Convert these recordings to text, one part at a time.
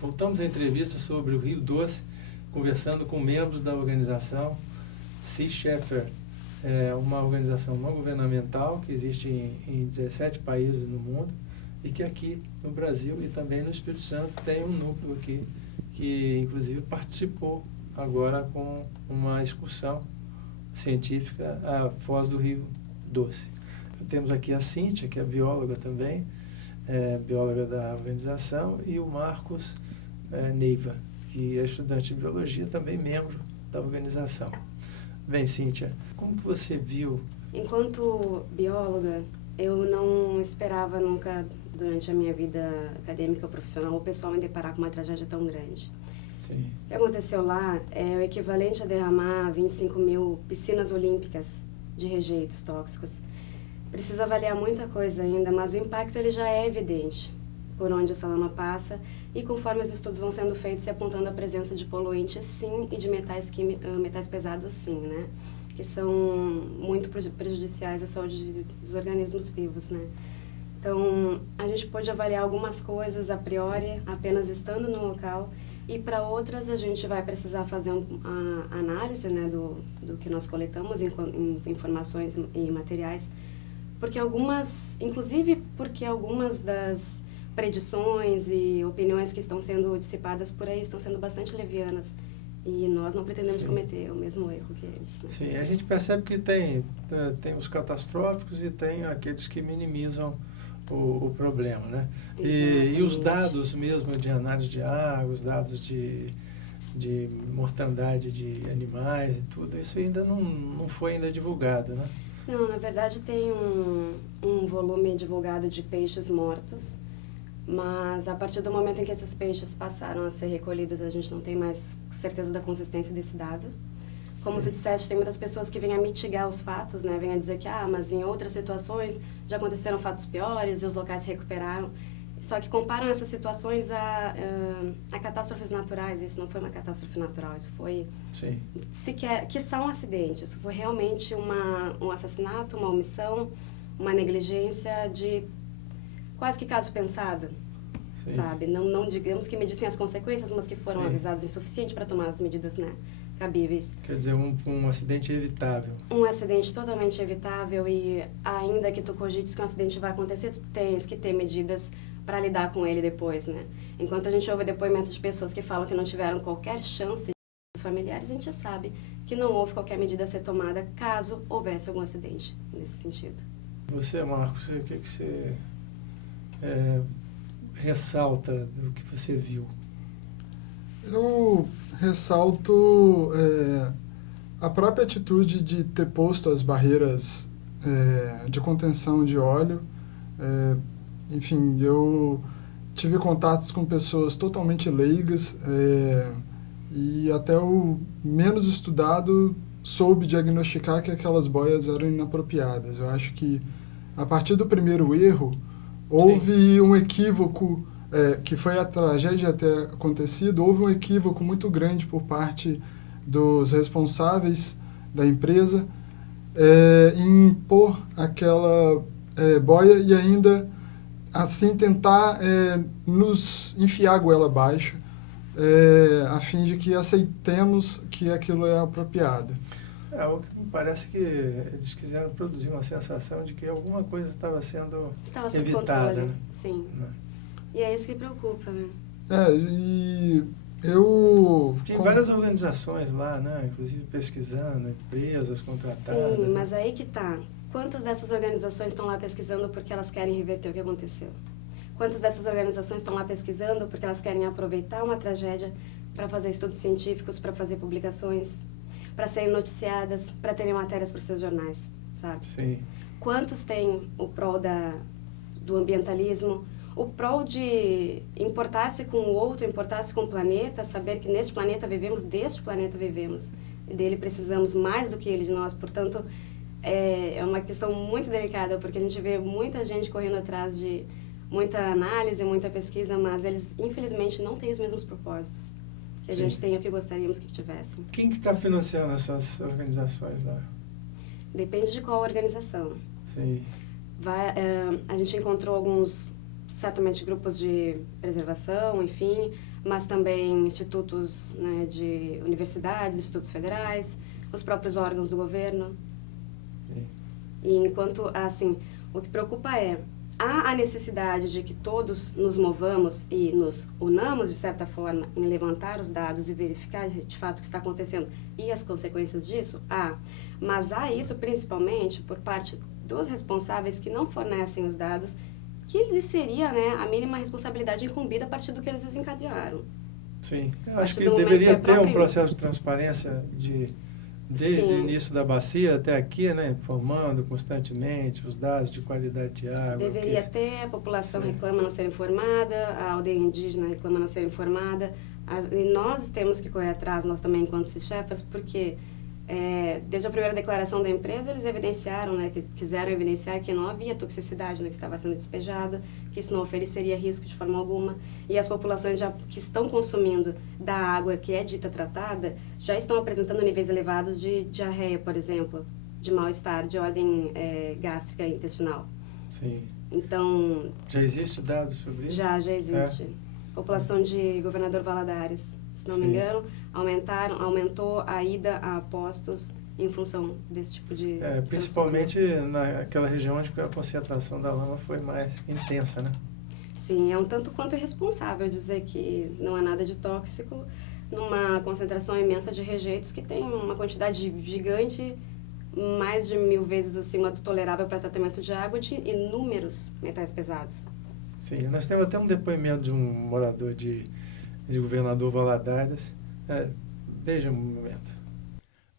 Voltamos à entrevista sobre o Rio Doce, conversando com membros da organização Sea Shepherd. É uma organização não governamental que existe em 17 países no mundo e que aqui no Brasil e também no Espírito Santo tem um núcleo aqui que inclusive participou agora com uma excursão científica à Foz do Rio Doce. Temos aqui a Cíntia, que é bióloga também, bióloga da organização, e o Marcos Neiva, que é estudante de biologia, também membro da organização. Bem, Cíntia, como que você viu? Enquanto bióloga, eu não esperava nunca, durante a minha vida acadêmica ou profissional, ou pessoal, me deparar com uma tragédia tão grande. Sim. O que aconteceu lá é o equivalente a derramar 25 mil piscinas olímpicas de rejeitos tóxicos. Precisa avaliar muita coisa ainda, mas o impacto ele já é evidente por onde essa lama passa e conforme os estudos vão sendo feitos e apontando a presença de poluentes sim e de metais pesados sim, né? Que são muito prejudiciais à saúde dos organismos vivos, né? Então, a gente pode avaliar algumas coisas a priori, apenas estando no local, e para outras a gente vai precisar fazer uma análise, né, do que nós coletamos em informações e materiais, porque inclusive porque algumas das predições e opiniões que estão sendo dissipadas por aí estão sendo bastante levianas e nós não pretendemos cometer o mesmo erro que eles. Né? Sim, a gente percebe que tem os catastróficos e tem aqueles que minimizam o problema, né? E os dados mesmo de análise de água, os dados de mortandade de animais e tudo, isso ainda não foi ainda divulgado, né? Não, na verdade tem um volume divulgado de peixes mortos, mas a partir do momento em que esses peixes passaram a ser recolhidos, a gente não tem mais certeza da consistência desse dado. Como tu disseste, tem muitas pessoas que vêm a mitigar os fatos, né? Vêm a dizer que, mas em outras situações já aconteceram fatos piores e os locais se recuperaram. Só que comparam essas situações a catástrofes naturais. Isso não foi uma catástrofe natural, isso foi... Sim. Que são acidentes. Isso foi realmente um assassinato, uma omissão, uma negligência de quase que caso pensado, sim, sabe? Não digamos que medissem as consequências, mas que foram avisados o suficiente para tomar as medidas, né, cabíveis. Quer dizer, um acidente evitável. Um acidente totalmente evitável e ainda que tu cogites que um acidente vai acontecer, tu tens que ter medidas para lidar com ele depois, né? Enquanto a gente ouve depoimentos de pessoas que falam que não tiveram qualquer chance dos familiares, a gente sabe que não houve qualquer medida a ser tomada caso houvesse algum acidente nesse sentido. Você, Marcos, o que você ressalta do que você viu? Eu ressalto a própria atitude de ter posto as barreiras de contenção de óleo. Enfim, eu tive contatos com pessoas totalmente leigas e até o menos estudado soube diagnosticar que aquelas boias eram inapropriadas. Eu acho que a partir do primeiro erro houve um equívoco, que foi a tragédia ter acontecido, houve um equívoco muito grande por parte dos responsáveis da empresa em pôr aquela boia e ainda assim tentar nos enfiar a goela abaixo, a fim de que aceitemos que aquilo é apropriado. O que me parece que eles quiseram produzir uma sensação de que alguma coisa estava sendo evitada. Né? Sim. E é isso que preocupa, né? E eu... Tem várias organizações lá, né? Inclusive pesquisando, empresas contratadas. Sim, mas aí que tá. Quantas dessas organizações estão lá pesquisando porque elas querem reverter o que aconteceu? Quantas dessas organizações estão lá pesquisando porque elas querem aproveitar uma tragédia para fazer estudos científicos, para fazer publicações, para serem noticiadas, para terem matérias para os seus jornais, sabe? Sim. Quantos têm o prol do ambientalismo, o prol de importar-se com o outro, importar-se com o planeta, saber que neste planeta vivemos, deste planeta vivemos, e dele precisamos mais do que ele de nós, portanto, é uma questão muito delicada, porque a gente vê muita gente correndo atrás de muita análise, muita pesquisa, mas eles, infelizmente, não têm os mesmos propósitos que a gente tem ou que gostaríamos que tivessem. Quem que está financiando essas organizações lá? Depende de qual organização. Sim. A gente encontrou alguns, certamente, grupos de preservação, enfim, mas também institutos, né, de universidades, institutos federais, os próprios órgãos do governo. Sim. E enquanto, assim, o que preocupa há a necessidade de que todos nos movamos e nos unamos, de certa forma, em levantar os dados e verificar de fato o que está acontecendo e as consequências disso? Mas há isso principalmente por parte dos responsáveis que não fornecem os dados, que lhes seria, né, a mínima responsabilidade incumbida a partir do que eles desencadearam. Sim, eu acho que deveria ter um processo de transparência desde o início da bacia até aqui, né, informando constantemente os dados de qualidade de água. Deveria ter, a população reclama não ser informada, a aldeia indígena reclama não ser informada, e nós temos que correr atrás, nós também enquanto CICHEFAS, porque desde a primeira declaração da empresa eles evidenciaram, né, que quiseram evidenciar que não havia toxicidade no que estava sendo despejado, que isso não ofereceria risco de forma alguma, e as populações que estão consumindo da água que é dita tratada já estão apresentando níveis elevados de diarreia, por exemplo, de mal-estar, de ordem gástrica e intestinal. Sim. Então... Já existe dados sobre isso? Já existe. População de Governador Valadares, se não me engano, aumentou a ida a postos em função desse tipo de... principalmente naquela região onde a concentração da lama foi mais intensa, né? Sim, é um tanto quanto irresponsável dizer que não há nada de tóxico numa concentração imensa de rejeitos que tem uma quantidade gigante, mais de 1000 vezes acima do tolerável para tratamento de água, de inúmeros metais pesados. Sim, nós temos até um depoimento de um morador de Governador Valadares. Veja um momento.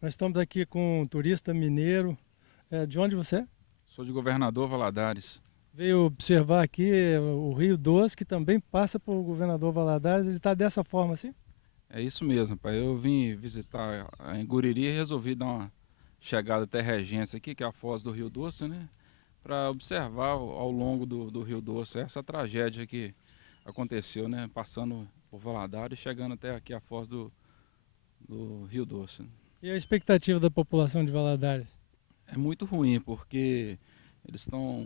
Nós estamos aqui com um turista mineiro. De onde você é? Sou de Governador Valadares. Veio observar aqui o Rio Doce, que também passa por Governador Valadares. Ele está dessa forma assim? É isso mesmo, pai. Eu vim visitar em Guriri e resolvi dar uma chegada até Regência aqui, que é a foz do Rio Doce, né? Para observar ao longo do Rio Doce essa tragédia que aconteceu, né? Passando por Valadares e chegando até aqui a foz do Rio Doce. E a expectativa da população de Valadares? É muito ruim, porque eles estão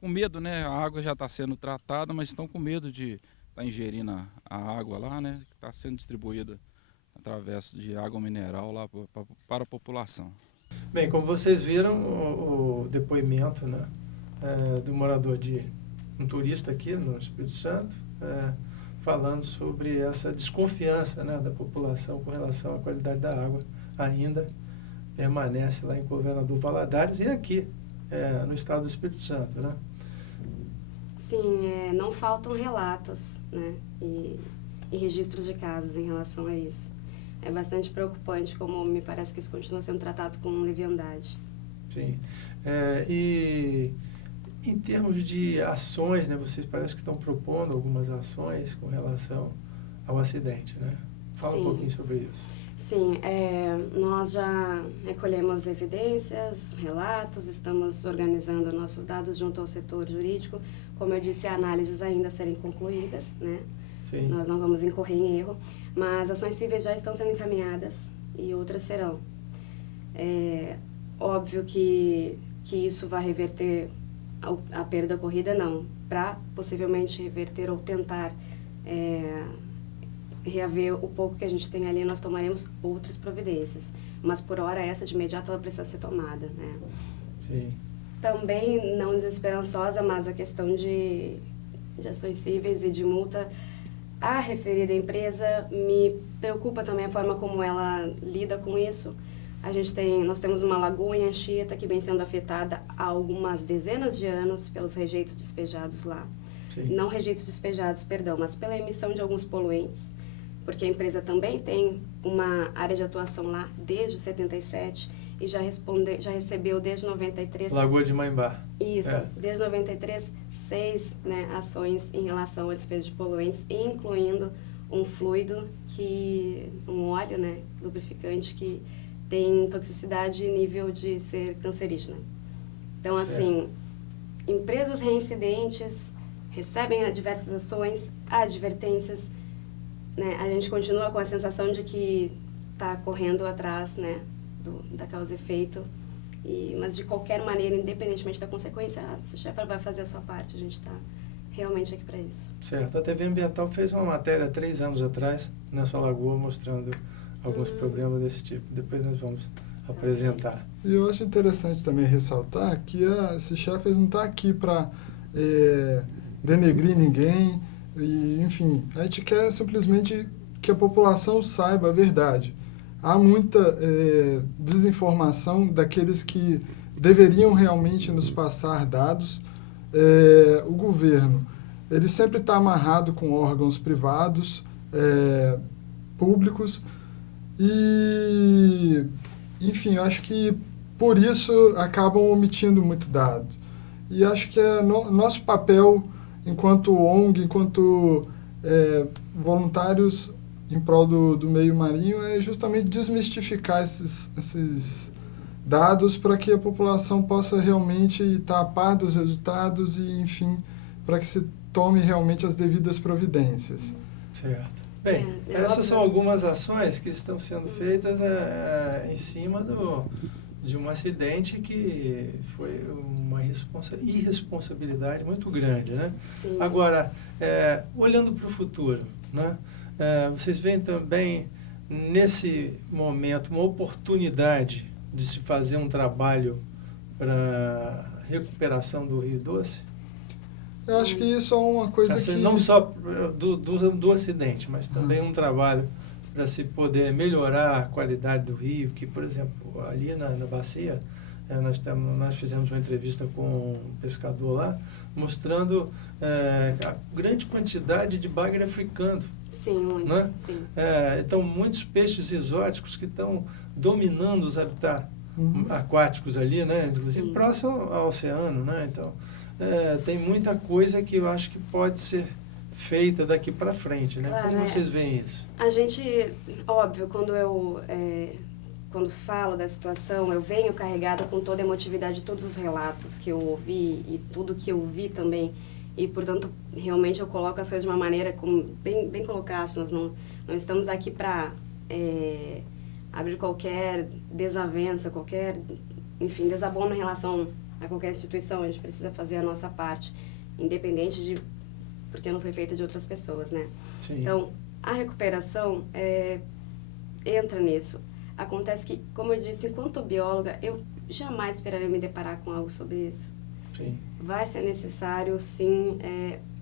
com medo, né? A água já está sendo tratada, mas estão com medo de estar ingerindo a água lá, né? Que está sendo distribuída através de água mineral lá para a população. Bem, como vocês viram o depoimento, né, do morador um turista aqui no Espírito Santo, falando sobre essa desconfiança, né, da população com relação à qualidade da água, ainda permanece lá em Governador Valadares e aqui no estado do Espírito Santo, né? Sim, não faltam relatos, né, e registros de casos em relação a isso. É bastante preocupante como me parece que isso continua sendo tratado com leviandade. Sim. E em termos de ações, né, vocês parecem que estão propondo algumas ações com relação ao acidente, né? Fala um pouquinho sobre isso. Sim, nós já recolhemos evidências, relatos, estamos organizando nossos dados junto ao setor jurídico. Como eu disse, análises ainda a serem concluídas, né? Sim. Nós não vamos incorrer em erro, mas ações cíveis já estão sendo encaminhadas e outras serão. É óbvio que isso vai reverter a perda ocorrida, não. Para possivelmente reverter ou tentar reaver o pouco que a gente tem ali, nós tomaremos outras providências. Mas por hora, essa de imediato, ela precisa ser tomada, né? Sim. Também, não desesperançosa, mas a questão de ações cíveis e de multa, a referida empresa me preocupa também a forma como ela lida com isso. Nós temos uma lagoa em Anchieta que vem sendo afetada há algumas dezenas de anos pelos rejeitos despejados lá. Sim. Não rejeitos despejados, perdão, mas pela emissão de alguns poluentes, porque a empresa também tem uma área de atuação lá desde 77 e já recebeu desde 93... Lagoa de Maimbá. Isso, desde 93, 6 ações em relação ao despejo de poluentes, incluindo um fluido, um óleo, né, lubrificante, que tem toxicidade nível de ser cancerígena. Então, assim, empresas reincidentes recebem diversas ações, advertências, né? A gente continua com a sensação de que está correndo atrás, né, da causa e efeito, mas de qualquer maneira, independentemente da consequência, a Sea Shepherd vai fazer a sua parte, a gente está realmente aqui para isso. Certo. A TV Ambiental fez uma matéria há 3 anos atrás nessa lagoa mostrando alguns problemas desse tipo. Depois nós vamos apresentar. E eu acho interessante também ressaltar que a Sea Shepherd não está aqui para denegrir ninguém, e, enfim, a gente quer simplesmente que a população saiba a verdade. Há muita desinformação daqueles que deveriam realmente nos passar dados. O governo, ele sempre está amarrado com órgãos privados, públicos, e, enfim, eu acho que por isso acabam omitindo muito dado. E acho que é nosso papel, enquanto ONG, enquanto voluntários em prol do meio marinho, é justamente desmistificar esses dados para que a população possa realmente estar a par dos resultados e, enfim, para que se tome realmente as devidas providências. Certo. Bem, essas são algumas ações que estão sendo feitas em cima de um acidente que foi uma irresponsabilidade muito grande, né? Sim. Agora, olhando para o futuro, né? Vocês veem também, nesse momento, uma oportunidade de se fazer um trabalho para recuperação do Rio Doce? Eu acho que isso é uma coisa assim, que... Não só do acidente, mas também um trabalho para se poder melhorar a qualidade do rio, que, por exemplo, ali na bacia, nós fizemos uma entrevista com um pescador lá, mostrando a grande quantidade de bagre africano. Sim, muitos. Né? Sim. Então, muitos peixes exóticos que estão dominando os habitats aquáticos ali, né? Inclusive Sim. próximo ao oceano, né? Então, tem muita coisa que eu acho que pode ser feita daqui para frente, né? Claro, Como vocês veem isso? A gente, óbvio, quando falo da situação, eu venho carregada com toda a emotividade de todos os relatos que eu ouvi e tudo que eu vi também. E, portanto, realmente eu coloco as coisas de uma maneira como bem colocaste. Nós não estamos aqui para abrir qualquer desavença, qualquer, enfim, desabono em relação a qualquer instituição. A gente precisa fazer a nossa parte, independente de porque não foi feita de outras pessoas, né? Sim. Então, a recuperação entra nisso. Acontece que, como eu disse, enquanto bióloga, eu jamais esperaria me deparar com algo sobre isso. Sim. Vai ser necessário, sim,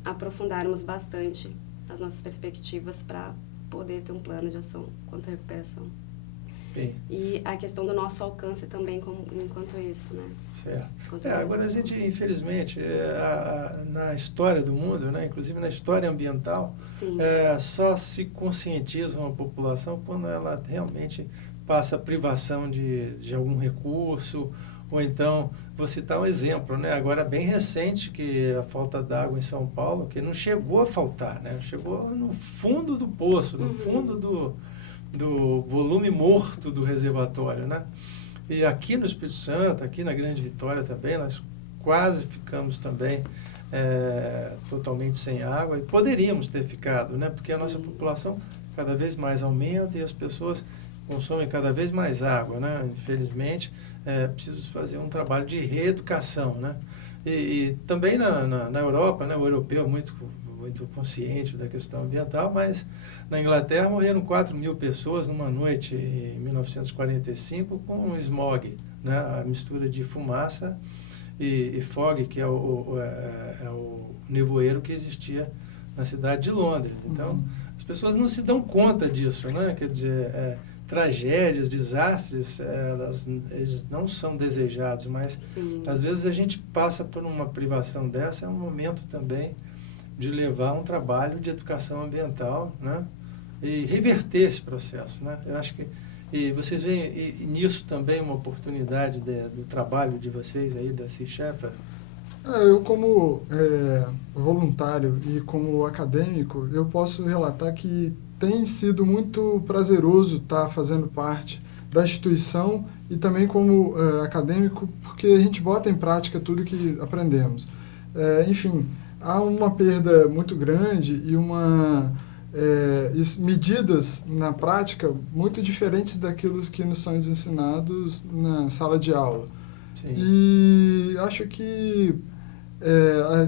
aprofundarmos bastante as nossas perspectivas para poder ter um plano de ação quanto à recuperação. Bem. E a questão do nosso alcance também enquanto isso, né? Certo. Agora a gente, infelizmente, na história do mundo, né, inclusive na história ambiental, só se conscientiza uma população quando ela realmente passa a privação de algum recurso, ou então, vou citar um exemplo, né, agora bem recente, que a falta d'água em São Paulo, que não chegou a faltar, né, chegou no fundo do poço, no fundo do volume morto do reservatório, né? E aqui no Espírito Santo, aqui na Grande Vitória também, nós quase ficamos também totalmente sem água, e poderíamos ter ficado, né? Porque a nossa população cada vez mais aumenta e as pessoas consomem cada vez mais água, né? Infelizmente, preciso fazer um trabalho de reeducação, né? E também na Europa, né? O europeu muito consciente da questão ambiental, mas na Inglaterra morreram 4.000 pessoas numa noite em 1945 com smog, né? A mistura de fumaça e fog, que é o nevoeiro que existia na cidade de Londres. Então, as pessoas não se dão conta disso, né? Quer dizer, tragédias, desastres, eles não são desejados, mas às vezes a gente passa por uma privação dessa, é um momento também de levar um trabalho de educação ambiental, né? E reverter esse processo, né? Eu acho que vocês veem nisso também uma oportunidade do trabalho de vocês aí, da Sea Shepherd? Eu, como voluntário e como acadêmico, eu posso relatar que tem sido muito prazeroso estar fazendo parte da instituição e também como acadêmico, porque a gente bota em prática tudo que aprendemos. Enfim, há uma perda muito grande e medidas na prática muito diferentes daquilo que nos são ensinados na sala de aula. Sim. E acho que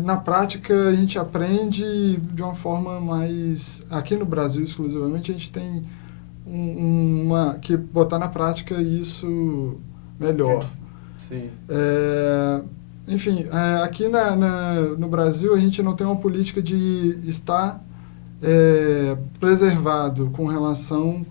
na prática a gente aprende de uma forma mais... Aqui no Brasil, exclusivamente, a gente tem que botar na prática isso melhor. Sim. Enfim, aqui no Brasil a gente não tem uma política de estar preservado com relação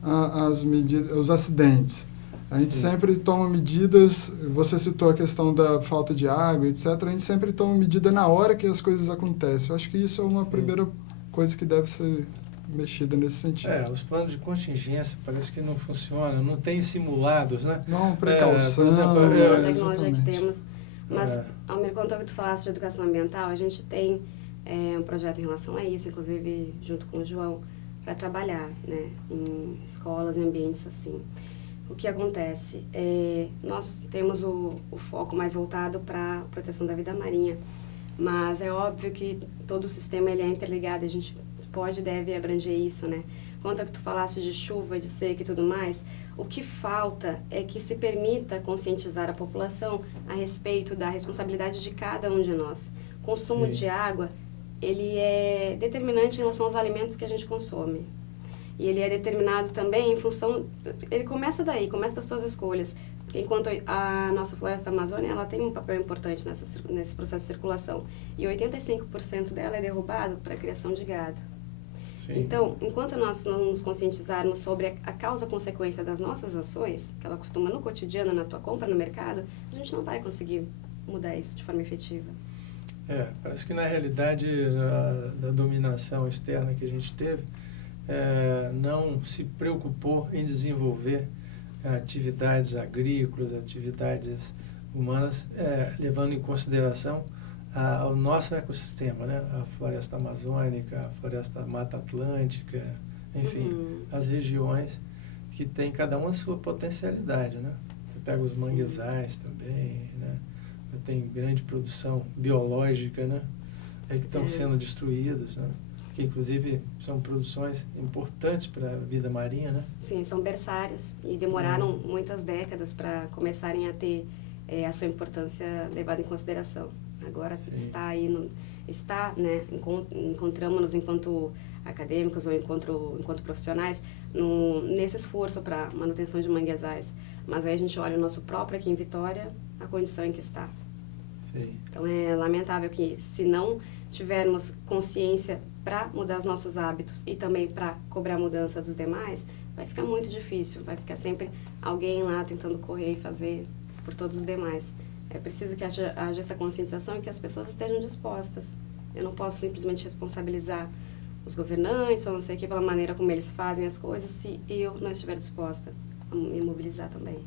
às medidas, aos acidentes. A gente sempre toma medidas, você citou a questão da falta de água, etc. A gente sempre toma medida na hora que as coisas acontecem. Eu acho que isso é uma primeira coisa que deve ser mexida nesse sentido. Os planos de contingência parece que não funcionam, não tem simulados, né? Não, precaução. Por exemplo, a tecnologia que temos. Mas, Almir, quando tu falaste de educação ambiental, a gente tem um projeto em relação a isso, inclusive junto com o João, para trabalhar, né, em escolas e ambientes assim. O que acontece? Nós temos o foco mais voltado para a proteção da vida marinha, mas é óbvio que todo o sistema ele é interligado, a gente pode e deve abranger isso, né? Quanto a que tu falasse de chuva, de seca e tudo mais, o que falta é que se permita conscientizar a população a respeito da responsabilidade de cada um de nós. O consumo de água, ele é determinante em relação aos alimentos que a gente consome. E ele é determinado também em função... Ele começa daí, começa das suas escolhas. Porque enquanto a nossa floresta amazônica, ela tem um papel importante nesse processo de circulação. E 85% dela é derrubado para a criação de gado. Sim. Então, enquanto nós não nos conscientizarmos sobre a causa-consequência das nossas ações, que ela costuma no cotidiano, na tua compra no mercado, a gente não vai conseguir mudar isso de forma efetiva. Parece que na realidade da dominação externa que a gente teve, não se preocupou em desenvolver atividades agrícolas, atividades humanas, levando em consideração o nosso ecossistema, né? A floresta amazônica, a floresta Mata Atlântica, enfim, as regiões que tem cada uma a sua potencialidade, né? Você pega os manguezais também, né? Tem grande produção biológica, né? Que estão sendo destruídos, né? Que inclusive são produções importantes para a vida marinha, né? Sim, são berçários e demoraram muitas décadas para começarem a ter a sua importância levada em consideração. Agora está aí, né? Encontramos-nos enquanto acadêmicos ou enquanto profissionais nesse esforço para manutenção de manguezais. Mas aí a gente olha o nosso próprio aqui em Vitória, a condição em que está. Sim. Então é lamentável que se não tivermos consciência para mudar os nossos hábitos e também para cobrar a mudança dos demais, vai ficar muito difícil, vai ficar sempre alguém lá tentando correr e fazer por todos os demais. É preciso que haja essa conscientização e que as pessoas estejam dispostas. Eu não posso simplesmente responsabilizar os governantes ou não sei o que pela maneira como eles fazem as coisas se eu não estiver disposta a me mobilizar também.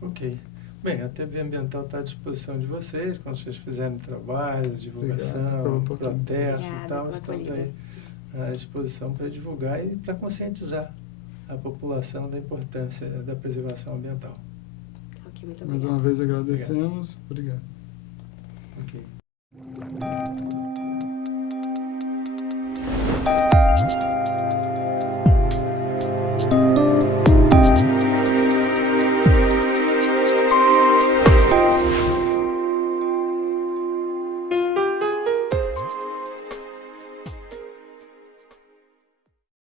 Ok. Bem, a TV Ambiental está à disposição de vocês, quando vocês fizerem trabalhos, divulgação, protesto e tal, estamos aí à disposição para divulgar e para conscientizar a população da importância da preservação ambiental. Ok, muito obrigada. Mais uma vez agradecemos. Obrigado. Ok.